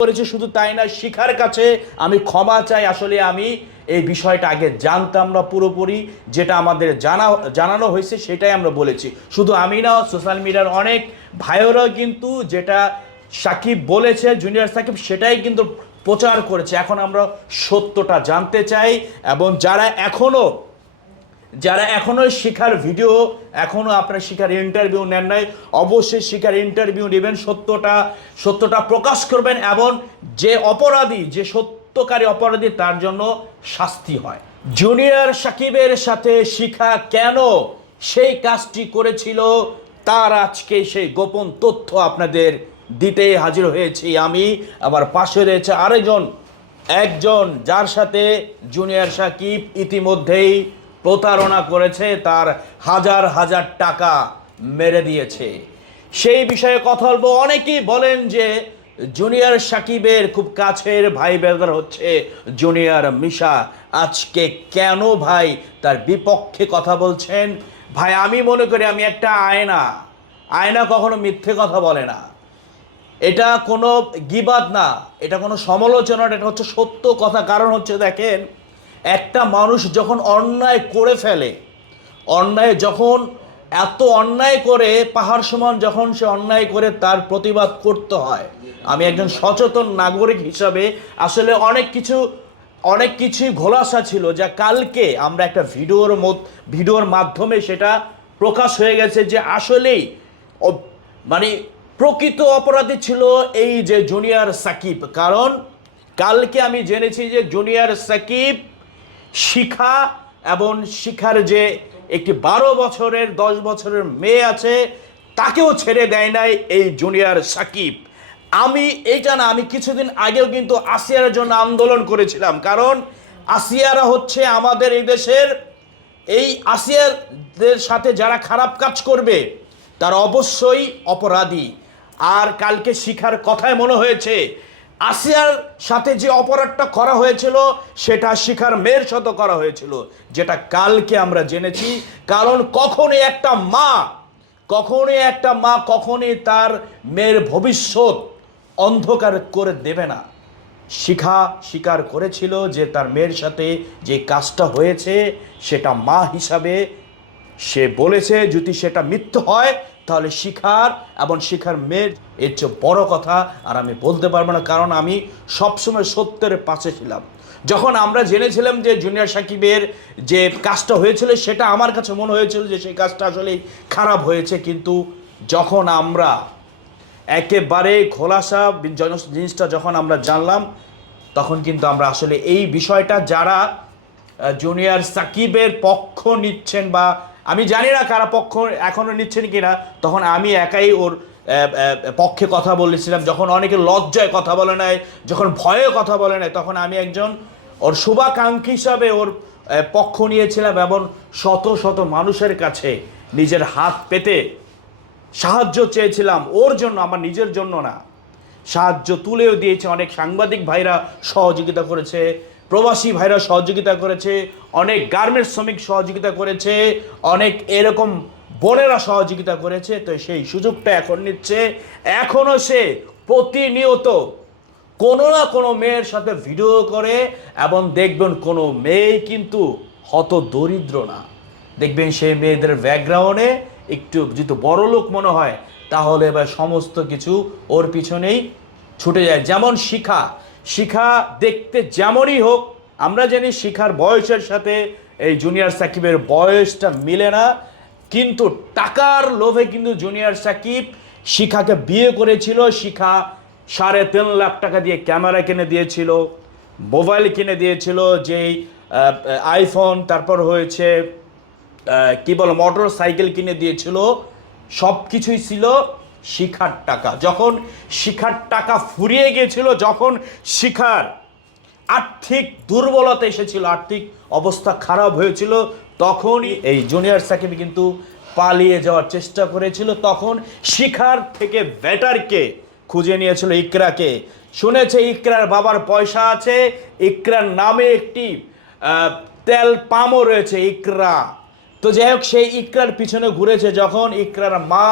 করেছে, শুধু তাই না শিখার কাছে আমি ক্ষমা চাই। আসলে আমি এই বিষয়টা আগে জানতাম না পুরোপুরি, যেটা আমাদের জানা, জানানো হয়েছে সেটাই আমরা বলেছি। শুধু আমি না, সোশ্যাল মিডিয়ার অনেক ভাইয়েরাও কিন্তু যেটা সাকিব বলেছে, জুনিয়র সাকিব, সেটাই কিন্তু প্রচার করেছে। এখন আমরা সত্যটা জানতে চাই, এবং যারা এখনও যারা এখনও শিখার ভিডিও এখনও আপনার শিখার ইন্টারভিউ নেন নাই, অবশ্যই শিখার ইন্টারভিউ নেবেন, সত্যটা সত্যটা প্রকাশ করবেন এবং যে অপরাধী, যে সত্যকারী অপরাধী, তার জন্য শাস্তি হয়। জুনিয়র সাকিবের সাথে শিখা কেন সেই কাজটি করেছিল, তার আজকে সেই গোপন তথ্য আপনাদের দিতে হাজির হয়েছি আমি। আবার পাশে রয়েছে আরেকজন, একজন, যার সাথে জুনিয়র সাকিব ইতিমধ্যেই প্রতারণা করেছে, তার হাজার হাজার টাকা মেরে দিয়েছে। সেই বিষয়ে কথা বলব। অনেকেই বলেন যে জুনিয়র সাকিবের খুব কাছের ভাই বেদার হচ্ছে জুনিয়র মিশা। আজকে কেন ভাই তার বিপক্ষে কথা বলছেন? ভাই, আমি মনে করি আমি একটা আয়না। আয়না কখনো মিথ্যে কথা বলে না। এটা কোনো গিবাদ না। এটা কোনো সমালোচনা এটা হচ্ছে সত্য কথা। কারণ হচ্ছে দেখেন একটা মানুষ যখন অন্যায় করে ফেলে, অন্যায় যখন এত অন্যায় করে, পাহাড় সমান যখন সে অন্যায় করে তার প্রতিবাদ করতে হয়। আমি একজন সচেতন নাগরিক হিসাবে আসলে অনেক কিছু, অনেক কিছুই ঘোলাসা ছিল যা কালকে আমরা একটা ভিডিওর মত- ভিডিওর মাধ্যমে সেটা প্রকাশ হয়ে গেছে যে আসলেই মানে প্রকৃত অপরাধী ছিল এই যে জুনিয়র সাকিব। কারণ কালকে আমি জেনেছি যে জুনিয়র সাকিব শিখা এবং শিখার যে একটি বারো বছরের, দশ বছরের মেয়ে আছে, তাকেও ছেড়ে দেয় নাই এই জুনিয়র সাকিব। আমি এইটা না, আমি কিছুদিন আগেও কিন্তু আসিয়ার জন্য আন্দোলন করেছিলাম। কারণ আসিয়ারা হচ্ছে আমাদের এই দেশের, এই আসিয়াদের সাথে যারা খারাপ কাজ করবে, তারা অবশ্যই অপরাধী। আর কালকে শিখার কথায় মনে হয়েছে আসিয়ার সাথে যে অপরাধটা করা হয়েছিল, সেটা শিখার মেয়ের সাথে করা হয়েছিল, যেটা কালকে আমরা জেনেছি। কারণ কখনই একটা মা, কখনই একটা মা কখনই তার মেয়ের ভবিষ্যৎ অন্ধকার করে দেবে না। শিখা স্বীকার করেছিল যে তার মেয়ের সাথে যে কাজটা হয়েছে, সেটা মা হিসাবে সে বলেছে, যদি সেটা মিথ্য হয় তাহলে শিখার এবং শিখার মেয়ের এর চেয়ে বড় কথা আর আমি বলতে পারব না, কারণ আমি সবসময় সত্যের পাশে ছিলাম। যখন আমরা জেনেছিলাম যে জুনিয়র সাকিবের যে কাজটা হয়েছিল, সেটা আমার কাছে মনে হয়েছিল যে সেই কাজটা আসলে খারাপ হয়েছে। কিন্তু যখন আমরা একেবারে খোলাসা জন- জিনিসটা যখন আমরা জানলাম, তখন কিন্তু আমরা আসলে এই বিষয়টা যারা জুনিয়র সাকিবের পক্ষ নিচ্ছেন বা আমি জানি না কারা পক্ষ এখনও নিচ্ছেন কিনা, তখন আমি একাই ওর পক্ষে কথা বলেছিলাম। যখন অনেকে লজ্জায় কথা বলে নাই, যখন ভয়ে কথা বলে নাই, তখন আমি একজন ওর শুভাকাঙ্ক্ষী হিসাবে ওর পক্ষ নিয়েছিলাম এবং শত শত মানুষের কাছে নিজের হাত পেতে সাহায্য চেয়েছিলাম। ওর জন্য, আমার নিজের জন্য না। সাহায্য তুলেও দিয়েছে। অনেক সাংবাদিক ভাইরা সহযোগিতা করেছে। প্রবাসী ভাইরা সহযোগিতা করেছে, অনেক গার্মেন্টস শ্রমিক সহযোগিতা করেছে, অনেক এরকম বোনেরা সহযোগিতা করেছে, তো সেই সুযোগটা এখন নিচ্ছে। এখনও সে প্রতিনিয়ত কোনো না কোনো মেয়ের সাথে ভিডিও করে এবং দেখবেন কোনো মেয়ে কিন্তু হত দরিদ্র না। দেখবেন সেই মেয়েদের ব্যাকগ্রাউন্ডে একটু যদি বড় লোক মনে হয়, তাহলে এবার সমস্ত কিছু ওর পিছনেই ছুটে যায়। যেমন শিখা শিখা দেখতে যেমনই হোক, আমরা জানি শিখার বয়সের সাথে এই জুনিয়র সাকিবের বয়সটা মিলে না, কিন্তু টাকার লোভে কিন্তু জুনিয়র সাকিব শিখাকে বিয়ে করেছিল। শিখা সাড়ে তিন লাখ টাকা দিয়ে ক্যামেরা কিনে দিয়েছিল, মোবাইল কিনে দিয়েছিল, যেই আইফোন, তারপর হয়েছে কি বল মোটর সাইকেল কিনে দিয়েছিল সব কিছুই ছিল। শিখার টাকা। যখন শিখার টাকা ফুরিয়ে গিয়েছিল, যখন শিখার আর্থিক দুর্বলতা এসেছিল, আর্থিক অবস্থা খারাপ হয়েছিল, তখনই এই জুনিয়র সাকিব কিন্তু পালিয়ে যাওয়ার চেষ্টা করেছিল। তখন শিখার থেকে ব্যাটারকে খুঁজে নিয়েছিল ইকরাকে। শুনেছে ইকরার বাবার পয়সা আছে, ইকরার নামে একটি তেল পামও রয়েছে ইকরা। তো যাই হোক, সেই ইকরার পিছনে ঘুরেছে। যখন ইকরার মা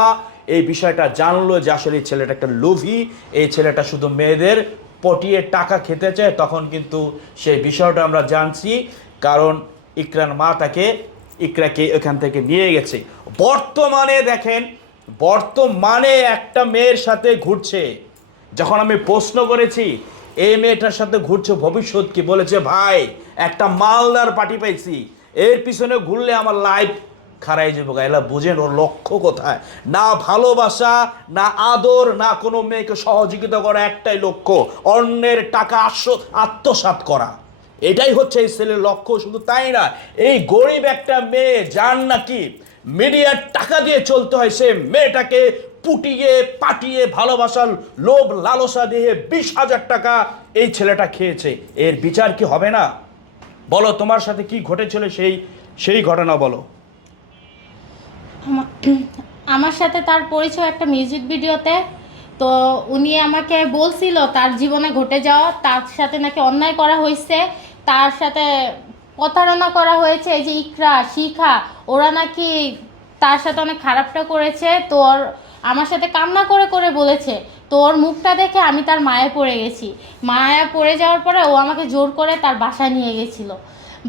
এই বিষয়টা জানলো যে আসলে ছেলেটা একটা লোভী, এই ছেলেটা শুধু মেয়েদের পটিয়ে টাকা খেতে চায়, তখন কিন্তু সেই বিষয়টা আমরা জানছি। কারণ ইকরার মা তাকে, ইকরাকে এখান থেকে নিয়ে গেছে। বর্তমানে দেখেন, বর্তমানে একটা মেয়ের সাথে ঘুরছে। যখন আমি প্রশ্ন করেছি, এই মেয়েটার সাথে ঘুরছে, ভবিষ্যৎ কি বলেছে? ভাই, একটা মালদার পার্টি পাইছি। এর পিছনে ঘুরলে আমার লাইফ খারাই যাব গাইলা বুঝেন ওর লক্ষ্য কোথায়? না ভালোবাসা, না আদর, না কোনো মেয়েকে সহযোগিতা করা একটাই লক্ষ্য, অন্যের টাকা আশ্ব আত্মসাৎ করা। এটাই হচ্ছে এই ছেলের লক্ষ্য, শুধু তাই না এই গরিব একটা মেয়ে, যার নাকি মিডিয়ার টাকা দিয়ে চলতে হয়, সে মেয়েটাকে পুটিয়ে, পাটিয়ে ভালোবাসার লোভ লালসা দিয়ে বিশ হাজার টাকা এই ছেলেটা খেয়েছে। এর বিচার কি হবে না? বলো, তোমার সাথে কি ঘটেছিল সেই সেই ঘটনা বলো। আমার সাথে তার পরিচয় একটা মিউজিক ভিডিওতে তো উনি আমাকে বলছিল তার জীবনে ঘটে যাওয়া, তার সাথে নাকি অন্যায় করা হয়েছে, তার সাথে প্রতারণা করা হয়েছে, এই যে ইকরা, শিখা, ওরা নাকি তার সাথে অনেক খারাপটা করেছে তোর আমার সাথে কান্না করে করে বলেছে তোর মুখটা দেখে আমি তার মায়া পড়ে গেছি। মায়া পড়ে যাওয়ার পরে ও আমাকে জোর করে তার বাসায় নিয়ে গেছিল।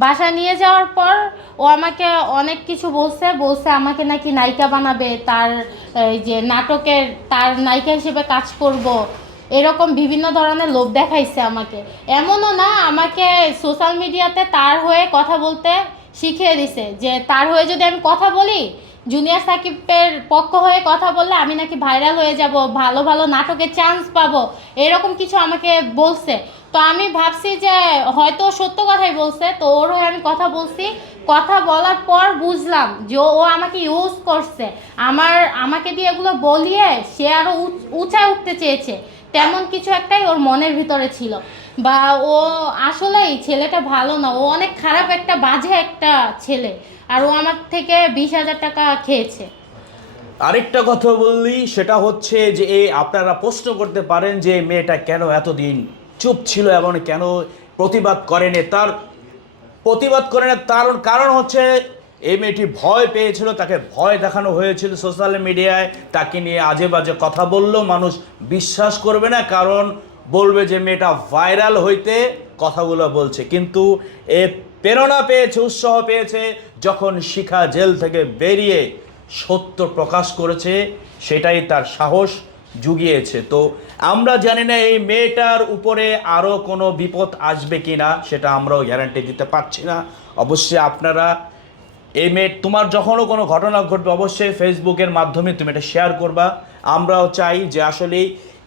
বাসা নিয়ে যাওয়ার পর ও আমাকে অনেক কিছু বলছে বলছে আমাকে নাকি নায়িকা বানাবে, তার যে নাটকের, তার নায়িকা হিসেবে কাজ করব। এরকম বিভিন্ন ধরনের লোভ দেখাইছে আমাকে। এমনও না, আমাকে সোশ্যাল মিডিয়াতে তার হয়ে কথা বলতে শিখিয়ে দিছে যে তার হয়ে যদি আমি কথা বলি জুনিয়র সাকিবের পক্ষ হয়ে কথা বললে আমি নাকি ভাইরাল হয়ে যাব, ভালো ভালো নাটকে চান্স পাবো। এরকম কিছু আমাকে বলছে। তো আমি ভাবছি যে হয়তো সত্য কথাই বলছে, তো ওর হয়ে আমি কথা বলছি। কথা বলার পর বুঝলাম যে ও আমাকে ইউজ করছে। আমার, আমাকে দিয়ে এগুলো বলিয়ে সে আরও উঁচায় উঠতে চেয়েছে। তেমন কিছু একটাই ওর মনের ভিতরে ছিল। বা ও আসলেই ছেলেটা ভালো না, ও অনেক খারাপ একটা, বাজে একটা ছেলে। আর ও আমার থেকে বিশ হাজার টাকা খেয়েছে। আরেকটা কথা বললি, সেটা হচ্ছে যে আপনারা প্রশ্ন করতে পারেন যে মেয়েটা কেন এতদিন চুপ ছিল এবং কেন প্রতিবাদ করেনি? তার প্রতিবাদ করে না তার কারণ হচ্ছে, এই মেয়েটি ভয় পেয়েছিল, তাকে ভয় দেখানো হয়েছিল সোশ্যাল মিডিয়ায়। তাকে নিয়ে আজে বাজে কথা বললেও মানুষ বিশ্বাস করবে না, কারণ বলবে যে মেয়েটা ভাইরাল হইতে কথাগুলো বলছে। কিন্তু এ প্রেরণা পেয়েছে, উৎসাহ পেয়েছে, যখন শিখা জেল থেকে বেরিয়ে সত্য প্রকাশ করেছে, সেটাই তার সাহস। জুগিয়েছে। তো আমরা জানি না এই মেয়েটার উপরে আরও কোনো বিপদ আসবে কি না সেটা আমরাও গ্যারান্টি দিতে পারছি না। অবশ্যই আপনারা এই মেয়ে, তোমার যখনও কোনো ঘটনা ঘটবে, অবশ্যই ফেসবুকের মাধ্যমে তুমি এটা শেয়ার করবা। আমরাও চাই যে আসলে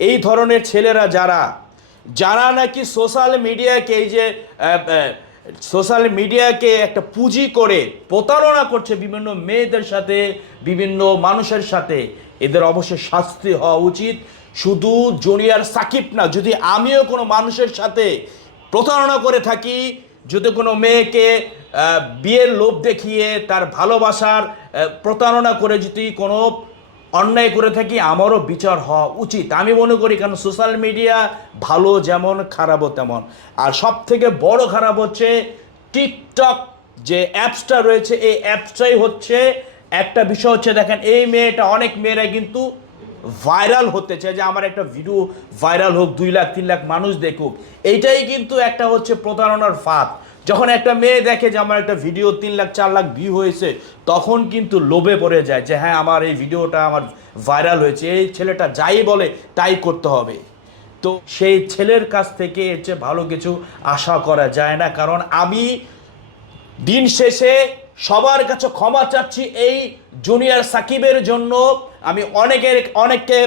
এই ধরনের ছেলেরা যারা যারা নাকি সোশ্যাল মিডিয়াকে এই যে সোশ্যাল মিডিয়াকে একটা পুঁজি করে প্রতারণা করছে বিভিন্ন মেয়েদের সাথে, বিভিন্ন মানুষের সাথে। এদের অবশ্যই শাস্তি হওয়া উচিত। শুধু জুনিয়র সাকিব না, যদি আমিও কোনো মানুষের সাথে প্রতারণা করে থাকি, যদি কোনো মেয়েকে বিয়ের লোভ দেখিয়ে তার ভালোবাসার প্রতারণা করে যদি কোনো অন্যায় করে থাকি, আমারও বিচার হওয়া উচিত। আমি মনে করি, কারণ সোশ্যাল মিডিয়া ভালো যেমন, খারাপও তেমন। আর সব থেকে বড় খারাপ হচ্ছে, টিকটক যে অ্যাপসটা রয়েছে, এই অ্যাপসটাই হচ্ছে, একটা বিষয় হচ্ছে, দেখেন, এই মেয়েটা, অনেক মেয়েরা কিন্তু ভাইরাল হতে চায়, যে আমার একটা ভিডিও ভাইরাল হোক, দুই লাখ, তিন লাখ মানুষ দেখুক। এইটাই কিন্তু একটা হচ্ছে প্রতারণার ফাঁদ। যখন একটা মেয়ে দেখে যে আমার একটা ভিডিও তিন লাখ, চার লাখ ভিউ হয়েছে, তখন কিন্তু লোভে পড়ে যায় যে হ্যাঁ আমার এই ভিডিওটা আমার ভাইরাল হয়েছে, এই ছেলেটা যাই বলে তাই করতে হবে। তো সেই ছেলের কাছ থেকে এর চেয়ে ভালো কিছু আশা করা যায় না, কারণ আমি দিন শেষে সবার কাছে ক্ষমা চাচ্ছি এই জুনিয়র সাকিবের জন্য। আমি অনেকের, অনেককে